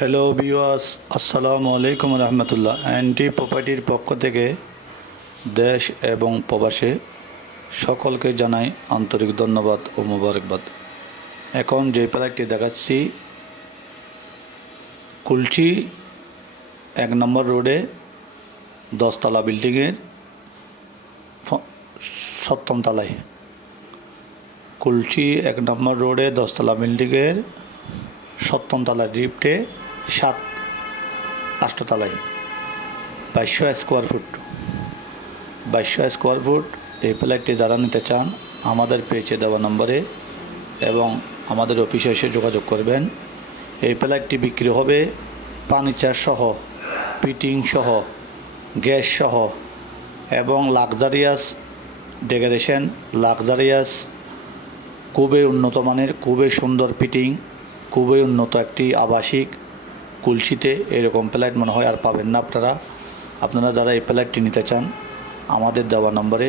Hello viewers, আসসালামু আলাইকুম রহমতুল্লাহ। এনটি প্রপার্টির পক্ষ থেকে দেশ এবং প্রবাসে সকলকে জানাই আন্তরিক ধন্যবাদ ও মোবারকবাদ। এখন যে প্লটটি দেখাচ্ছি কুলচি 1 নম্বর রোডে 10 তলা বিল্ডিংয়ের 7ম তলায়। কুলচি 1 নম্বর রোডে 10 তলা বিল্ডিংয়ের 7ম তলায়, লিফটে 8 তলায়, 2200 স্কোয়ার ফুট। 2200 স্কোয়ার ফুট এই ফ্ল্যাটটি যারা নিতে চান আমাদের পেজে দেওয়া নম্বরে এবং আমাদের অফিসে এসে যোগাযোগ করবেন। এই ফ্ল্যাটটি বিক্রি হবে ফার্নিচার সহ, ফিটিং সহ, গ্যাস সহ এবং লাক্সারিয়াস ডেকোরেশন, লাক্সারিয়াস খুবই উন্নত মানের, খুবই সুন্দর ফিটিং, খুবই উন্নত একটি আবাসিক। কুলচিতে এরকম ফ্ল্যাট মনে হয় আর পাবেন না আপনারা যারা এই ফ্ল্যাটটি নিতে চান আমাদের দেওয়া নম্বরে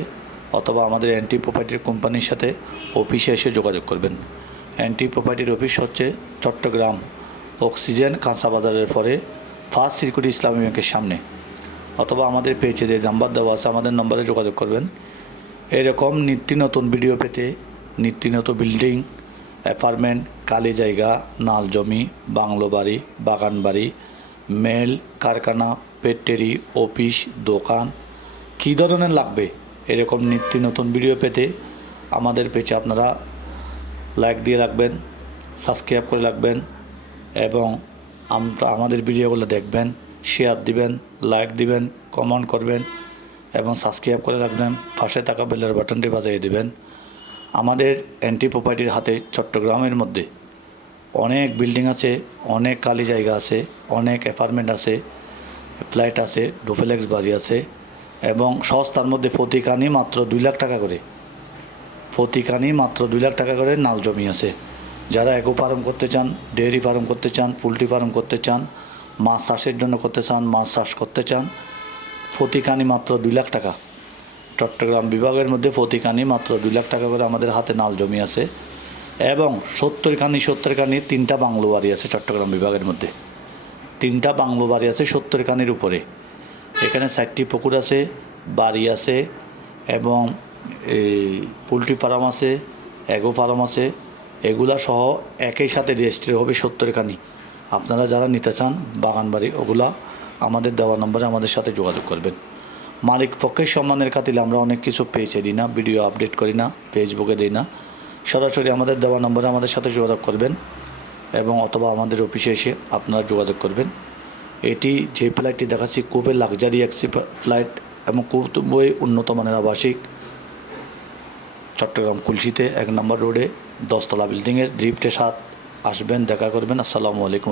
অথবা আমাদের এনটি প্রপার্টির কোম্পানির সাথে অফিসে এসে যোগাযোগ করবেন। এনটি প্রপার্টির অফিস হচ্ছে চট্টগ্রাম অক্সিজেন কাঁচা বাজারের পরে ফার্স্ট সিকিউরিটি ইসলামী ব্যাংকের সামনে, অথবা আমাদের পেজে যে নাম্বার দেওয়া আছে আমাদের নম্বরে যোগাযোগ করবেন। এরকম নিত্য নতুন ভিডিও পেতে, নিত্য নতুন বিল্ডিং, অ্যাপার্টমেন্ট, কালি জায়গা, নাল জমি, বাংলো বাড়ি, বাগান বাড়ি, মেল, কারখানা, ফ্যাক্টরি, অফিস, দোকান, কী ধরনের লাগবে এরকম নিত্য নতুন ভিডিও পেতে আমাদের পেজে আপনারা লাইক দিয়ে রাখবেন, সাবস্ক্রাইব করে রাখবেন এবং আমাদের ভিডিওগুলো দেখবেন, শেয়ার দিবেন, লাইক দিবেন, কমেন্ট করবেন এবং সাবস্ক্রাইব করে রাখবেন। পাশে থাকা বেলের বাটনটি বাজিয়ে দিবেন। আমাদের এনটি প্রপার্টির হাতে চট্টগ্রামের মধ্যে অনেক বিল্ডিং আছে, অনেক খালি জায়গা আছে, অনেক অ্যাপার্টমেন্ট আছে, ফ্ল্যাট আছে, ডুপ্লেক্স বাড়ি আছে এবং সস্তার মধ্যে প্রতিখানি মাত্র 2 লাখ টাকা করে, প্রতিখানি মাত্র 2 লাখ টাকা করে নাল জমি আছে। যারা এগো ফার্ম করতে চান, ডেয়ারি ফার্ম করতে চান, পোলট্রি ফার্ম করতে চান, মাছ চাষের জন্য করতে চান, মাছ চাষ করতে চান, প্রতিখানি মাত্র 2 লাখ টাকা। চট্টগ্রাম বিভাগের মধ্যে প্রতিখানি মাত্র 2 লাখ টাকা করে আমাদের হাতে নাল জমি আছে এবং 70 খানি 3টা বাংলো বাড়ি আছে। চট্টগ্রাম বিভাগের মধ্যে 3টা বাংলো বাড়ি আছে 70 খানির উপরে। এখানে 4টি পুকুর আছে, বাড়ি আছে এবং এই পোলট্রি ফার্ম আছে, এগো ফার্ম আছে। এগুলা সহ একই সাথে রেজিস্ট্রি হবে 70 খানি। আপনারা যারা নিতে চান বাগান বাড়ি, ওগুলা আমাদের দেওয়া নম্বরে আমাদের সাথে যোগাযোগ করবেন। মালিক পক্ষের সম্মানের খাতিরে আমরা অনেক কিছু পেজে দিই না, ভিডিও আপডেট করি না, ফেসবুকে দিই না। সরাসরি আমাদের দেওয়া নম্বরে আমাদের সাথে যোগাযোগ করবেন এবং অথবা আমাদের অফিসে এসে আপনারা যোগাযোগ করবেন। এটি যে ফ্ল্যাটটি দেখাচ্ছি খুবই লাক্সারি একটি ফ্ল্যাট এবং খুবই উন্নত মানের আবাসিক। চট্টগ্রাম কুলচিতে 1 নম্বর রোডে 10 তলা বিল্ডিংয়ের, লিফটে 7 আসবেন, দেখা করবেন। আসসালামু আলাইকুম।